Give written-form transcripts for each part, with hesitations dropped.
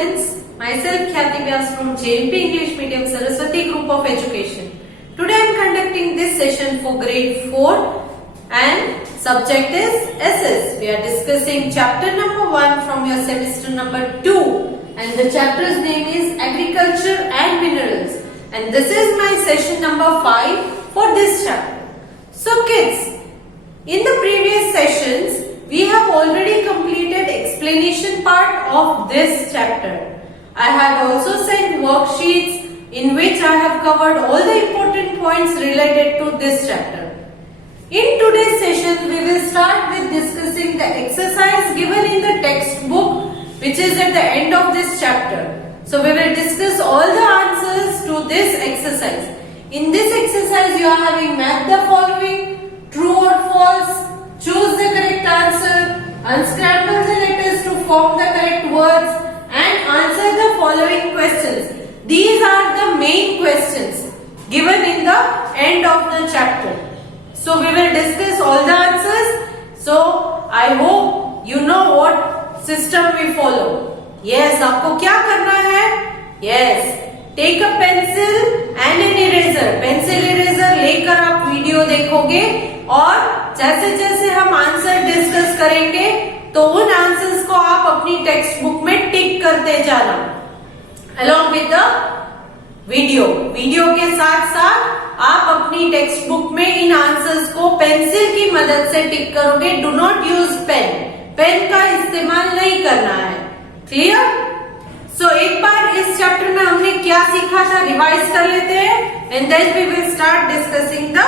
students, myself Khyati Vyas from JMP English Medium Saraswati Group of Education. Today I am conducting this session for grade 4 and subject is SS. We are discussing chapter number 1 from your semester number 2 and the chapter's name is Agriculture and Minerals, and this is my session number 5 for this chapter. So kids, in the previous sessions we have already completed explanation part of this chapter. I had also sent worksheets in which I have covered all the important points related to this chapter. In today's session, we will start with discussing the exercise given in the textbook, which is at the end of this chapter. So we will discuss all the answers to this exercise. In this exercise, you are having map the following, true or false, choose the correct answer, unscramble the letters to form the correct words, and answer the following questions. These are the main questions given in the end of the chapter. So we will discuss all the answers. So I hope you know what system we follow. Yes, आपको क्या करना है? Yes, take a pencil and an eraser. Pencil eraser लेकर आप video देखोगे और जैसे जैसे हम आंसर डिस्कस करेंगे तो उन आंसर्स को आप अपनी टेक्स्ट बुक में टिक करते जाना along with the वीडियो के साथ साथ आप अपनी टेक्स्ट बुक में इन आंसर्स को पेंसिल की मदद से टिक करोगे. डू नॉट यूज पेन का इस्तेमाल नहीं करना है. क्लियर? सो एक बार इस चैप्टर में हमने क्या सीखा था रिवाइज कर लेते हैं and then we will start discussing the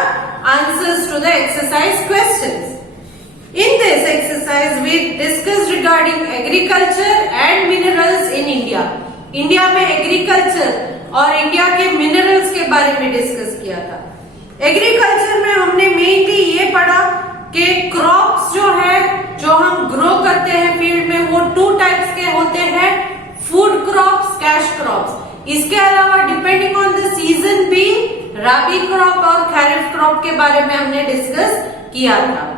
answers to the exercise questions. In this exercise, we discussed regarding agriculture and minerals in India. India में एग्रीकल्चर और इंडिया के मिनरल्स के बारे में डिस्कस किया था. एग्रीकल्चर में हमने मेनली ये पढ़ा कि क्रॉप्स जो है जो हम ग्रो करते हैं फील्ड में वो 2 टाइप्स के होते हैं, फूड क्रॉप्स, कैश क्रॉप्स. इसके अलावा डिपेंडिंग ऑन द सीजन भी राबी क्रॉप और खरीफ क्रॉप के बारे में हमने डिस्कस किया था.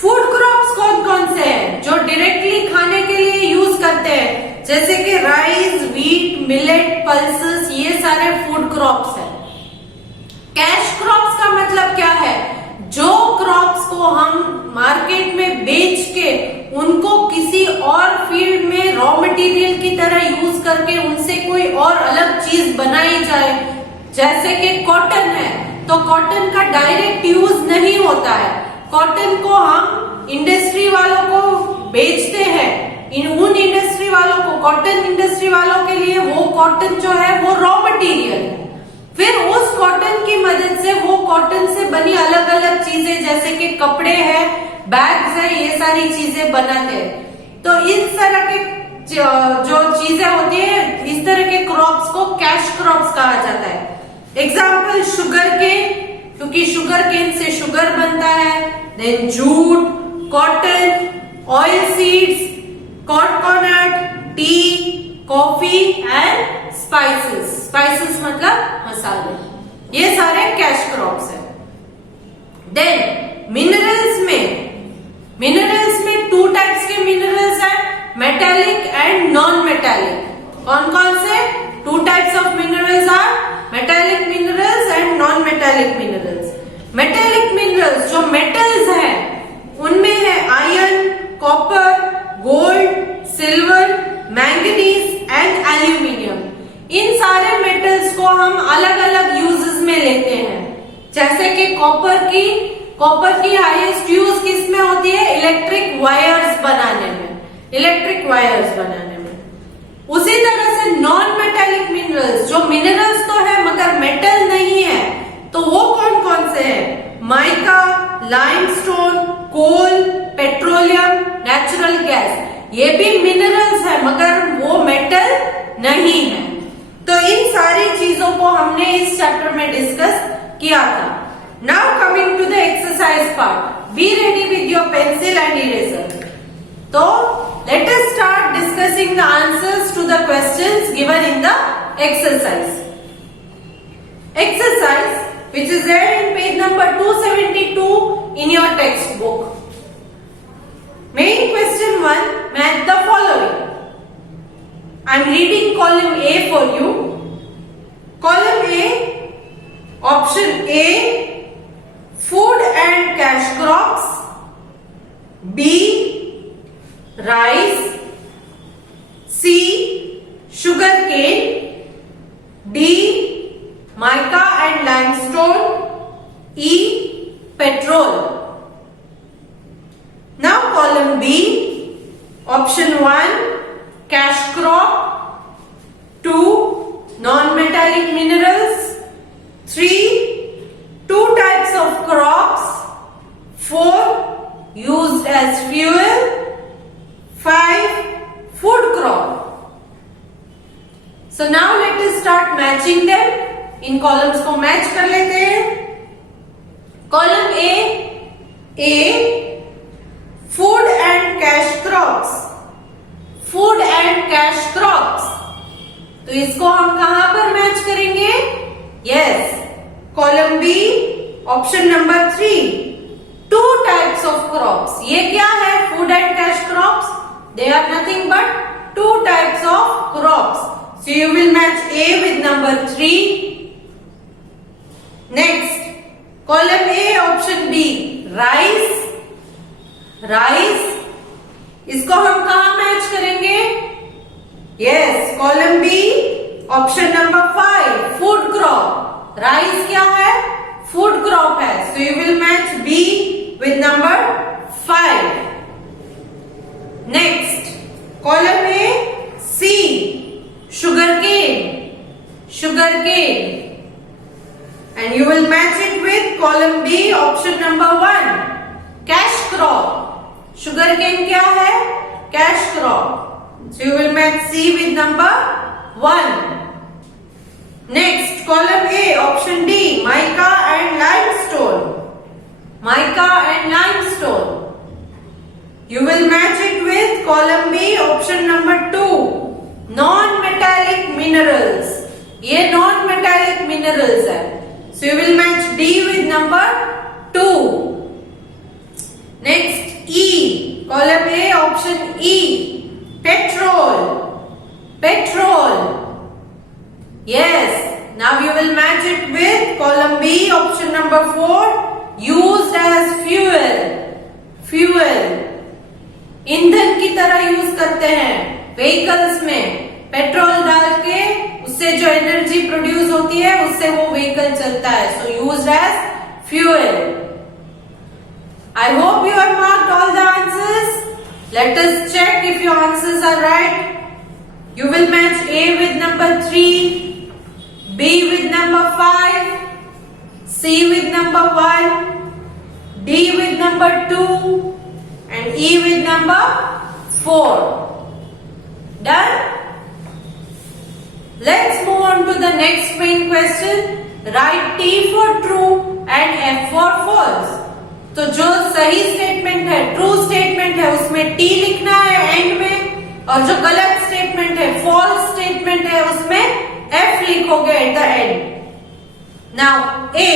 फूड क्रॉप्स कौन कौन से हैं जो डायरेक्टली खाने के लिए यूज करते हैं, जैसे कि राइस, व्हीट, मिलेट, पल्सेस, ये सारे फूड क्रॉप्स हैं. कैश क्रॉप्स का मतलब क्या है? जो क्रॉप्स को हम मार्केट में बेच के उनको किसी और फील्ड में रॉ मटेरियल की तरह यूज करके उनसे कोई और अलग चीज बनाई जाए. जैसे कि कॉटन है तो कॉटन का डायरेक्ट यूज नहीं होता है. कॉटन को हम इंडस्ट्री वालों को बेचते हैं. उन इंडस्ट्री वालों को, कॉटन इंडस्ट्री वालों के लिए वो कॉटन जो है वो रॉ मटेरियल है. फिर उस कॉटन की मदद से वो कॉटन से बनी अलग अलग चीजें जैसे कि कपड़े हैं, बैग्स है, ये सारी चीजें बनाते हैं. तो इस तरह के जो चीजें होती है, इस तरह के क्रॉप्स को कैश क्रॉप्स कहा जाता है. एग्जाम्पल शुगर केन, क्योंकि शुगर केन से शुगर बनता है. Then jute, cotton, oil seeds, coconut, tea, coffee and spices. Spices मतलब मसाले. ये सारे कैश क्रॉप्स हैं. देन मिनरल्स में 2 टाइप्स के मिनरल्स हैं, मेटालिक एंड नॉन मेटालिक. कौन कौन से? 2 types of minerals are metallic minerals and non metallic minerals. Metallic minerals जो मेटल्स हैं उनमें है iron, copper, gold, silver, manganese and aluminium. इन सारे मेटल्स को हम अलग अलग यूजेस में लेते हैं. जैसे कि कॉपर की हाईएस्ट यूज किस में होती है? इलेक्ट्रिक वायर्स बनाने में. उसी तरह से नॉन मेटालिक मिनरल्स, जो मिनरल्स तो है मगर मेटल नहीं है, तो वो कौन कौन से हैं? माइका, लाइमस्टोन, कोल, पेट्रोलियम, नेचुरल गैस. ये भी मिनरल्स है मगर वो मेटल नहीं है. तो इन सारी चीजों को हमने इस चैप्टर में डिस्कस किया था. Now coming to the exercise part. Be ready with your pencil and eraser. तो let us start discussing the answers to the questions given in the exercise. Exercise which is there in page number 272 in your textbook. Main question 1, match the following. I am reading column A for you. Column A, option A, food and cash crops. B, rice. C, sugarcane. D, mica and limestone. E, petrol. Now column B, option 1, cash crop. 2, non-metallic minerals. 3, 2 types of crops. 4, used as fuel. 5, food crop. So now let us start matching them. इन columns को match कर लेते हैं. Column A, food and cash crops. Food and cash crops, तो इसको हम कहां पर मैच करेंगे? Yes, column B, option number 3, 2 types of crops. ये क्या है? Food and cash crops. They are nothing but 2 types of crops. So you will match A with number 3. Next, column A, option B, rice. Rice, इसको हम कहां match करेंगे? Yes, column B, option number 5, food crop. Rice क्या है? Food crop है. So you will match B with number 5. Next, column A, C, sugarcane. Sugarcane, and you will match it with column B, option number 1, cash crop. Sugarcane क्या है? Cash crop. So you will match C with number 1. Next, column A, option D, mica and limestone. Mica and limestone. You will match it with column B, option number 2, non-metallic minerals. ये non-metallic minerals है. So you will match D with number 2. Next, E, column A, option E, petrol. Petrol. Yes. Now you will match it with column B, option number 4, used as fuel. Fuel. ईंधन की तरह use करते हैं vehicles में. Petrol डाल के उससे जो एनर्जी प्रोड्यूस होती है उससे वो व्हीकल चलता है. So used as fuel. I hope you have marked all the answers. Let us check if your answers are right. You will match A with number 3, B with number 5, C with number 1, D with number 2, and E with number 4. Done? Let's move on to the next main question. Write T for true and F for false. तो जो सही statement है, true statement है, उसमें T लिखना है and में, और जो गलत स्टेटमेंट है, फॉल्स स्टेटमेंट है, उसमें F लिखोगे at the end. Now A,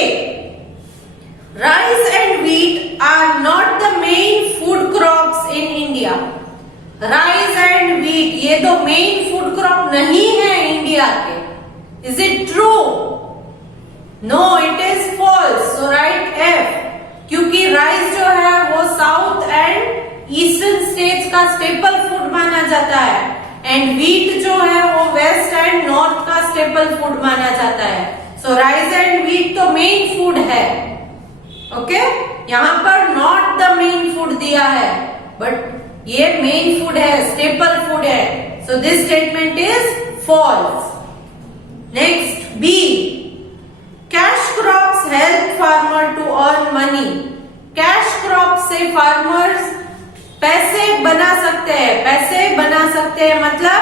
rice and wheat are not the main food crops in India. Rice and wheat ये तो मेन फूड क्रॉप नहीं है इंडिया के. Is it true? No, it is false. So right F, क्योंकि rice जो है वो south and eastern states का स्टेपल फूड माना जाता है, एंड व्हीट जो है वो वेस्ट एंड नॉर्थ का स्टेपल फूड माना जाता है. सो राइस एंड व्हीट तो मेन फूड है. ओके, यहाँ पर नॉट द मेन फूड दिया है, बट ये मेन फूड है, स्टेपल फूड है. So this statement is false. Next, B, cash crops help farmer to earn money. Cash crop से फार्मर्स पैसे बना सकते हैं. पैसे बना सकते हैं मतलब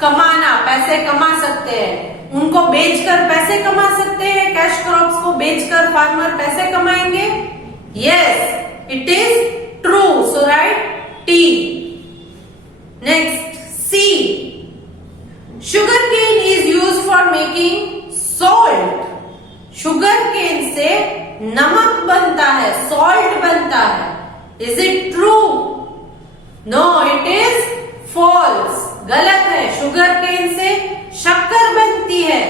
कमाना, पैसे कमा सकते हैं. उनको बेचकर पैसे कमा सकते हैं. कैश क्रॉप्स को बेचकर फार्मर पैसे कमाएंगे. Yes, it is true. So right T. Next, C, sugarcane is used for making salt. Sugarcane से नमक बनता है, salt बनता है. Is it true? No, it is false. गलत है, शुगर केन से शक्कर बनती है,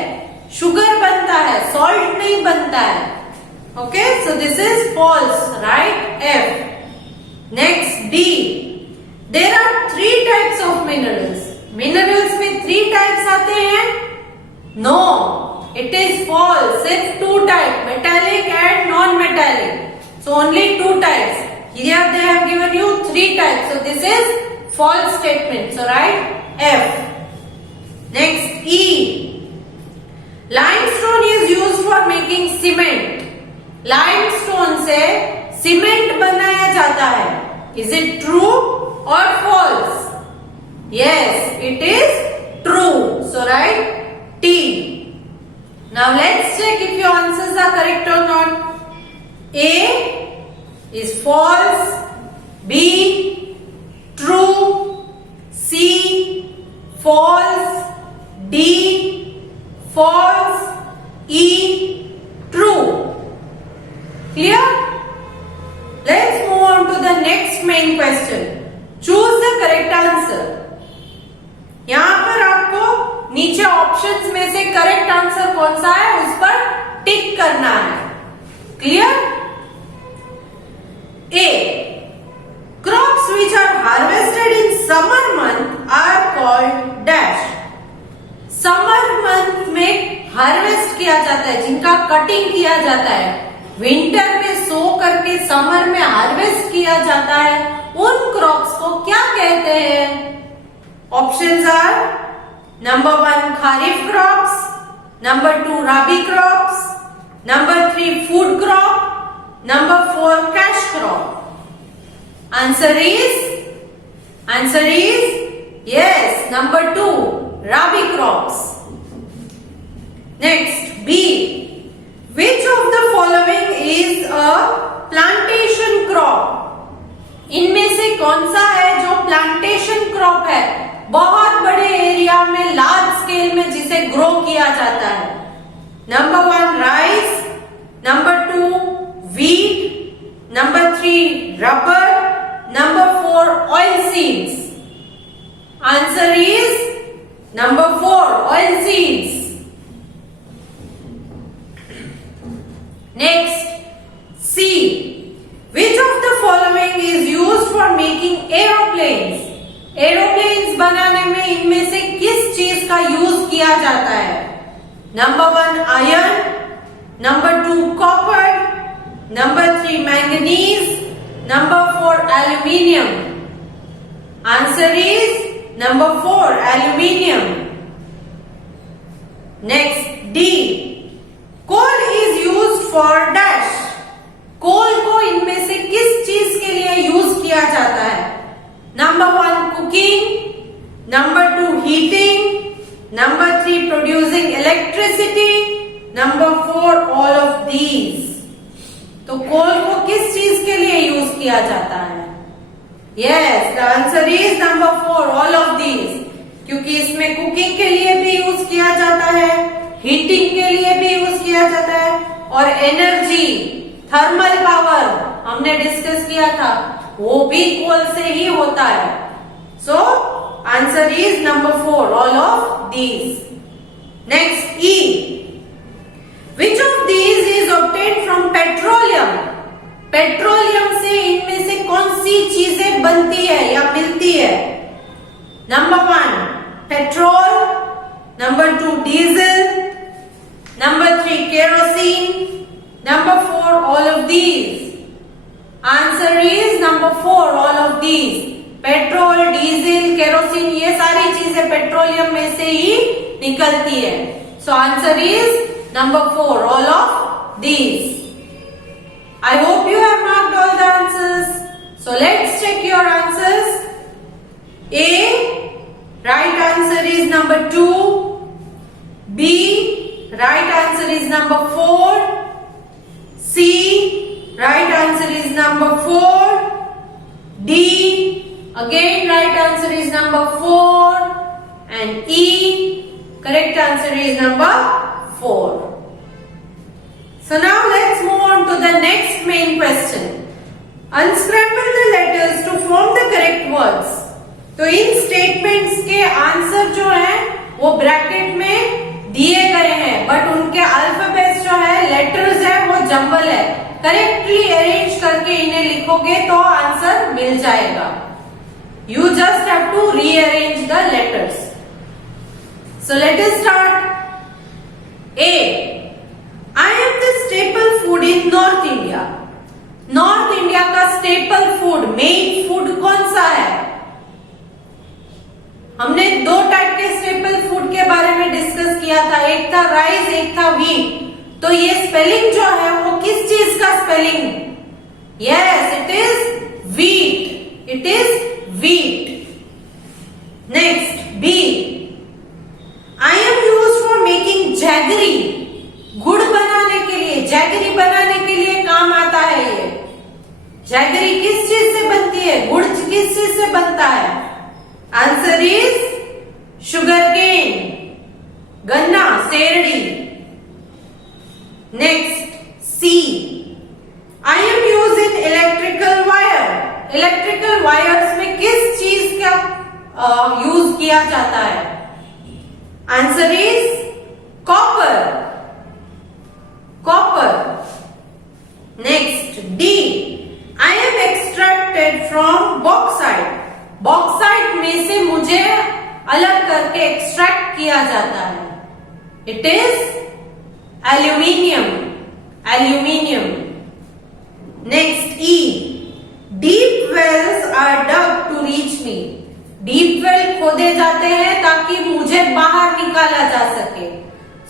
शुगर बनता है, सॉल्ट नहीं बनता है. Okay, so this is false, right? F. Next D. There are 3 types of minerals. Minerals में 3 टाइप्स आते हैं? No, it is false. सिर्फ 2 type, metallic and non metallic. So only 2 types. Here they have given you 3 types. So this is false statement. So write F. Next E. Limestone is used for making cement. Limestone से cement बनाया जाता है. Is it true or false? Yes, it is true. So write T. Now let's check if your answers are correct or not. A is false, B true, C false, D false, E true. Clear? Let's move on to the next main question. Choose the correct answer. यहां पर आपको नीचे options में से correct answer कौन सा है उस पर टिक करना है. Clear? A. Crops which are harvested in summer month are called dash. Summer month में हार्वेस्ट किया जाता है, जिनका कटिंग किया जाता है, विंटर में सो करके समर में हार्वेस्ट किया जाता है, उन क्रॉप्स को क्या कहते हैं? Options are number 1 kharif crops, number 2 rabi crops, number 3 food crop, number 4 cash crop. Answer is yes, number 2 rabi crops. Next B. Which of the following is a plantation crop? इनमें से कौन सा है जो प्लांटेशन क्रॉप है, बहुत बड़े एरिया में लार्ज स्केल में जिसे ग्रो किया जाता है? Number 1 rice, number 2 wheat, number 3 rubber, number 4 oil seeds. Answer is number 4 oil seeds. Next C. Which of the following is used for making aeroplanes? Aeroplanes बनाने में इनमें से किस चीज का यूज किया जाता है? Number 1 iron, number 2 copper, Number 3 manganese, number 4 aluminium. Answer is number 4 aluminium. Next D. Coal is used for dash. कोल को इनमें से किस चीज के लिए यूज किया जाता है? Number 1 cooking, number 2 heating, number 3 producing electricity, number 4 all of these. तो कोल को किस चीज के लिए यूज किया जाता है? Yes, the answer is number 4 all of these. क्योंकि इसमें कुकिंग के लिए भी यूज किया जाता है, हीटिंग के लिए भी यूज किया जाता है, और एनर्जी थर्मल पावर हमने डिस्कस किया था, वो भी कोल से ही होता है. So answer is number 4 all of these. Next E. Which of these is obtained from petroleum? Petroleum से इनमें से कौन सी चीजें बनती है या मिलती है? Number 1 petrol, number 2 diesel, number 3 kerosene, number 4 all of these. Answer is number 4 all of these. Petrol, diesel, kerosene ये सारी चीजें पेट्रोलियम में से ही निकलती है. So answer is number 4 all of these. I hope you have marked all the answers. So let's check your answers. A, right answer is number 2. B, right answer is number 4. C, right answer is number 4. D, again right answer is number 4. And E, correct answer is number 4. So now let's move on to the next main question. Unscramble the letters to form the correct words. तो इन statements के answer जो है वो bracket में दिए गए हैं, but उनके अल्फाबेट्स जो है, लेटर्स है, वो जंबल है। करेक्टली अरेंज करके इन्हें लिखोगे तो आंसर मिल जाएगा। You just have to rearrange the letters. So let us start. A. I am the staple food in North India. North India का staple food, main food कौन सा है? हमने दो टाइप के staple food के बारे में डिस्कस किया था, एक था राइस, एक था व्हीट। तो ये स्पेलिंग जो है वो किस चीज का spelling? Yes, it is wheat. It is wheat. Next, B. I am used for making jaggery. गुड़ बनाने के लिए, जैगरी बनाने के लिए काम आता है ये। जैगरी किस चीज से बनती है? गुड़ किस चीज से बनता है? आंसर इज शुगर केन, गन्ना, सेरडी। Next, C. I am used in electrical wire. Electrical wires में किस चीज का यूज किया जाता है? Answer is copper. Copper. Next, D. I am extracted from bauxite. Bauxite में से मुझे अलग करके एक्सट्रैक्ट किया जाता है। It is aluminium. Aluminium. Next, E. Deep wells are dug to reach me. Deep well खोदे जाते हैं ताकि मुझे बाहर निकाला जा सके।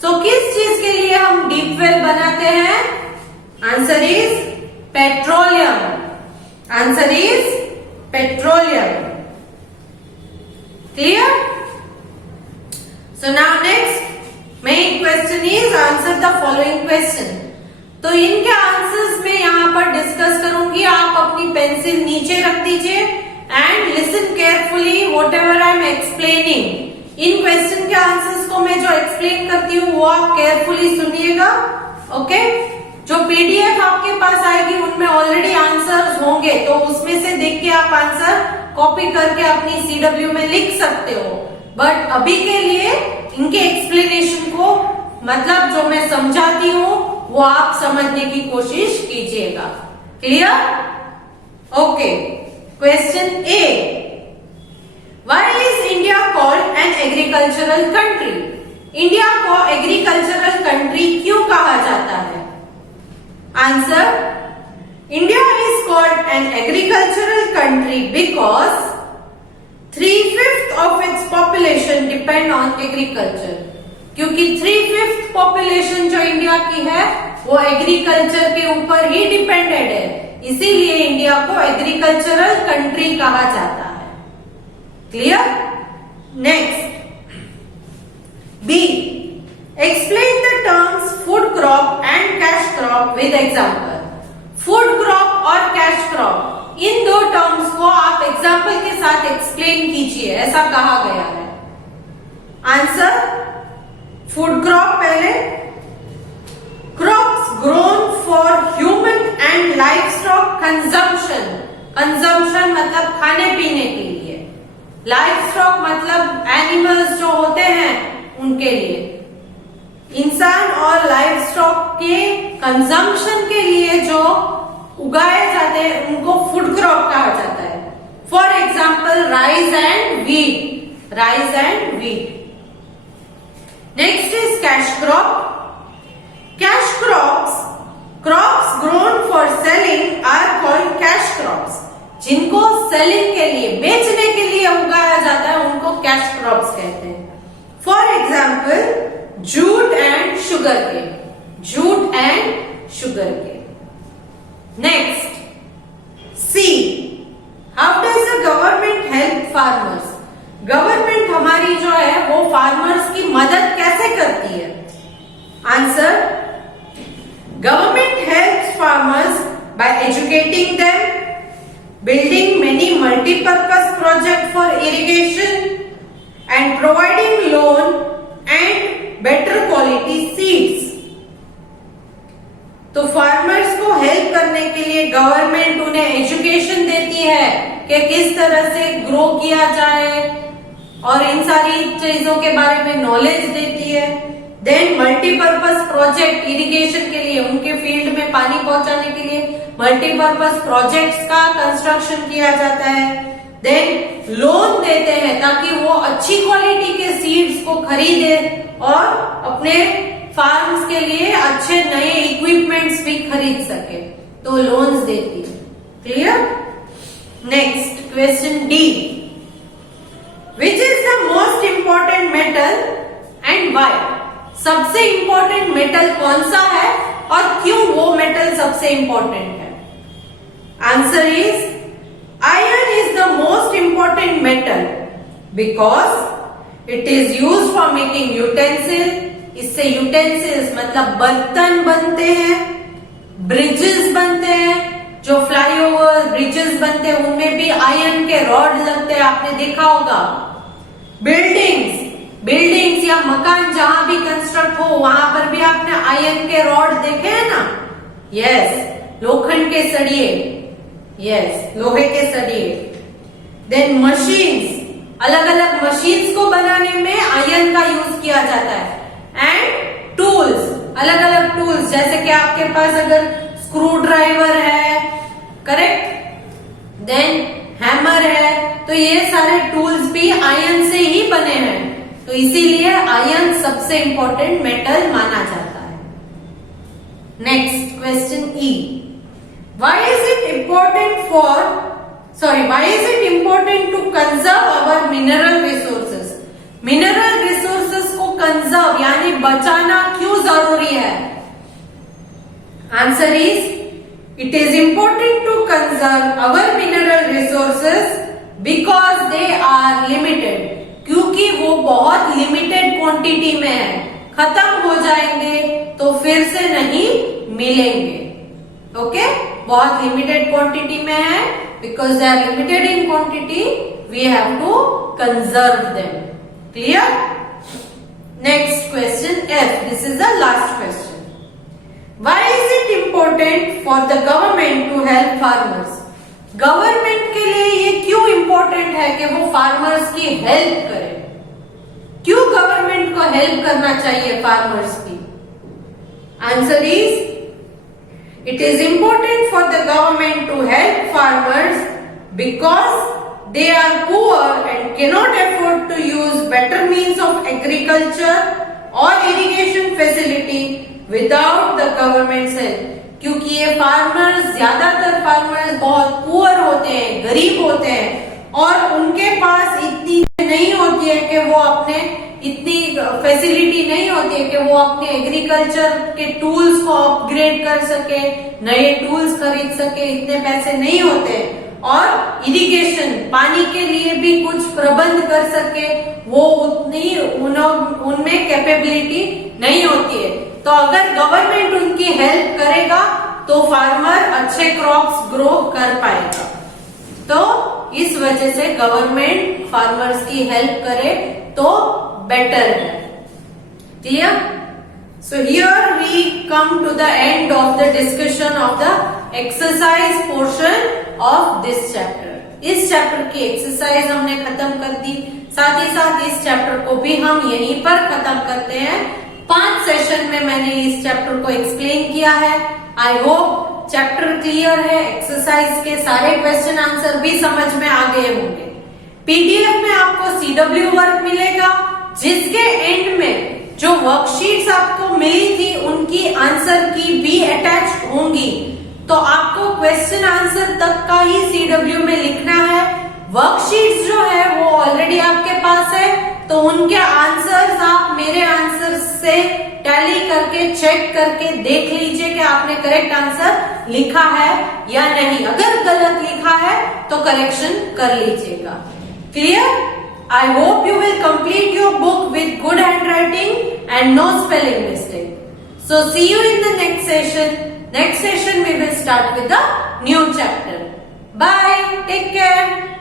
सो किस चीज के लिए हम डीप वेल बनाते हैं? Answer is petroleum. Answer is petroleum. Clear? So now next main question is answer the following question. तो इनके आंसर्स में यहां पर डिस्कस करूंगी। आप अपनी पेंसिल नीचे रख दीजिए and listen carefully what ever I am explaining. In question के आंसर्स को मैं जो एक्सप्लेन करती हूँ वो आप केयरफुली सुनिएगा। ओके? जो पीडीएफ आपके पास आएगी उनमें ऑलरेडी आंसर्स होंगे, तो उसमें से देख के आप आंसर कॉपी करके अपनी सीडब्ल्यू में लिख सकते हो। बट अभी के लिए इनके एक्सप्लेनेशन को, मतलब जो मैं समझाती हूँ वो आप समझने की कोशिश कीजिएगा। Clear? Okay. Question A. Why is India called an agricultural country? India को एग्रीकल्चरल कंट्री क्यों कहा जाता है? Answer, India is called an agricultural country because 3/5 of its population depend on agriculture. क्योंकि 3/5 पॉपुलेशन जो इंडिया की है वो एग्रीकल्चर के ऊपर ही डिपेंडेड है, इसीलिए इंडिया को एग्रीकल्चरल कंट्री कहा जाता है। Clear? Next, B. Explain the terms food crop and cash crop with example. Food crop और कैश क्रॉप, इन दो टर्म्स को आप एग्जाम्पल के साथ एक्सप्लेन कीजिए, ऐसा कहा गया है। आंसर, फूड क्रॉप पहले, crops grown for human and livestock consumption. Consumption मतलब खाने पीने के लिए, लाइवस्टॉक मतलब एनिमल्स जो होते हैं उनके लिए। इंसान और लाइवस्टॉक के कंजम्पशन के लिए जो उगाए जाते हैं उनको फूड क्रॉप कहा जाता है। For example rice and wheat. Rice and wheat. Next is cash crop. Cash crops, crops grown for selling are called cash crops. जिनको सेलिंग के लिए, बेचने के लिए उगाया जाता है उनको कैश क्रॉप्स कहते हैं। For example jute and sugar cane. Jute and sugar cane. Next, C. How does the government help farmers? Government हमारी जो है वो फार्मर्स की मदद कैसे करती है? Answer, government helps farmers bye educating them, building many multi-purpose projects for irrigation and providing loan and better quality seeds. तो फार्मर्स को हेल्प करने के लिए गवर्नमेंट उन्हें एजुकेशन देती है कि किस तरह से ग्रो किया जाए और इन सारी चीजों के बारे में नॉलेज देती है। देन मल्टीपर्पज प्रोजेक्ट, इरिगेशन के लिए, उनके फील्ड में पानी पहुंचाने के लिए मल्टीपर्पज प्रोजेक्ट्स का कंस्ट्रक्शन किया जाता है। देन लोन देते हैं ताकि वो अच्छी क्वालिटी के सीड्स को खरीदे और अपने फार्म्स के लिए अच्छे नए इक्विपमेंट्स भी खरीद सके, तो लोन्स देती है। Clear? Next question D, which is the most important metal and why? सबसे इंपॉर्टेंट मेटल कौन सा है और क्यों वो मेटल सबसे इंपॉर्टेंट है? Answer is iron is the most important metal because it is used for making utensil. इससे utensils मतलब बर्तन बनते हैं, ब्रिजेस बनते हैं, जो फ्लाईओवर ब्रिजेस बनते हैं उनमें भी आयरन के रॉड लगते हैं, आपने देखा होगा। बिल्डिंग्स या मकान जहां भी कंस्ट्रक्ट हो वहां पर भी आपने आयरन के रॉड देखे हैं ना? यस, लोखंड के सरिये, यस, लोहे के सरिये। देन मशीन्स, अलग अलग मशीन्स को बनाने में आयरन का यूज किया जाता है। एंड टूल्स, अलग अलग टूल्स, जैसे कि आपके पास अगर स्क्रू ड्राइवर है, करेक्ट, देन हैमर है, तो ये सारे टूल्स भी आयरन से ही बने हैं, तो इसीलिए आयरन सबसे इंपॉर्टेंट मेटल माना जाता है। Next question E, why is it important to conserve our mineral resources? Mineral resources को कंजर्व यानी बचाना क्यों जरूरी है? Answer is, it is important to conserve our mineral resources because they are limited. क्योंकि वो बहुत लिमिटेड क्वांटिटी में है, खत्म हो जाएंगे तो फिर से नहीं मिलेंगे। ओके, बहुत लिमिटेड क्वांटिटी में है, because they are limited in quantity, we have to conserve them. Clear? Next question F, this is the last question. Why is it important for the government to help farmers? Government के लिए ये क्यों important है कि वो farmers की help करे? क्यों गवर्नमेंट को हेल्प करना चाहिए फार्मर्स की? Answer is, it is important for the government to help farmers because they are poor and cannot afford to use better means of agriculture or irrigation facility without the government's help. क्योंकि ये farmers, ज्यादातर farmers बहुत poor होते हैं, गरीब होते हैं और उनके पास इतनी नहीं होती है कि वो अपने, इतनी फैसिलिटी नहीं होती है कि वो अपने एग्रीकल्चर के टूल्स को अपग्रेड कर सके, नए टूल्स खरीद सके, इतने पैसे नहीं होते, और इरिगेशन, पानी के लिए भी कुछ प्रबंध कर सके, वो उतनी उनमें कैपेबिलिटी नहीं होती है। तो अगर गवर्नमेंट उनकी हेल्प करेगा तो फार्मर अच्छे क्रॉप्स ग्रो कर पाएगा। तो इस वजह से गवर्नमेंट फार्मर्स की हेल्प करे तो बेटर है। Clear? So here we come to the end of the discussion of the exercise portion of this chapter. इस चैप्टर की एक्सरसाइज हमने खत्म कर दी, साथ ही साथ इस चैप्टर को भी हम यहीं पर खत्म करते हैं। 5 सेशन में मैंने इस चैप्टर को एक्सप्लेन किया है। आई होप चैप्टर क्लियर है, एक्सरसाइज के सारे क्वेश्चन आंसर भी समझ में आ गए होंगे। पीडीएफ में आपको सीडब्ल्यू वर्क मिलेगा, जिसके एंड में जो वर्कशीट्स आपको मिली थी उनकी आंसर की भी अटैच होंगी। तो आपको क्वेश्चन आंसर तक का ही सीडब्ल्यू में लिखना है। वर्कशीट्स जो है वो ऑलरेडी आपके पास है, तो उनके आंसर्स आप मेरे आंसर से टैली करके चेक करके देख लीजिए कि आपने करेक्ट आंसर लिखा है या नहीं। अगर गलत लिखा है तो करेक्शन कर लीजिएगा। Clear? I hope you will complete your book with good handwriting and no spelling mistake. So see you in the next session. Next session we will start with the new chapter. Bye. Take care.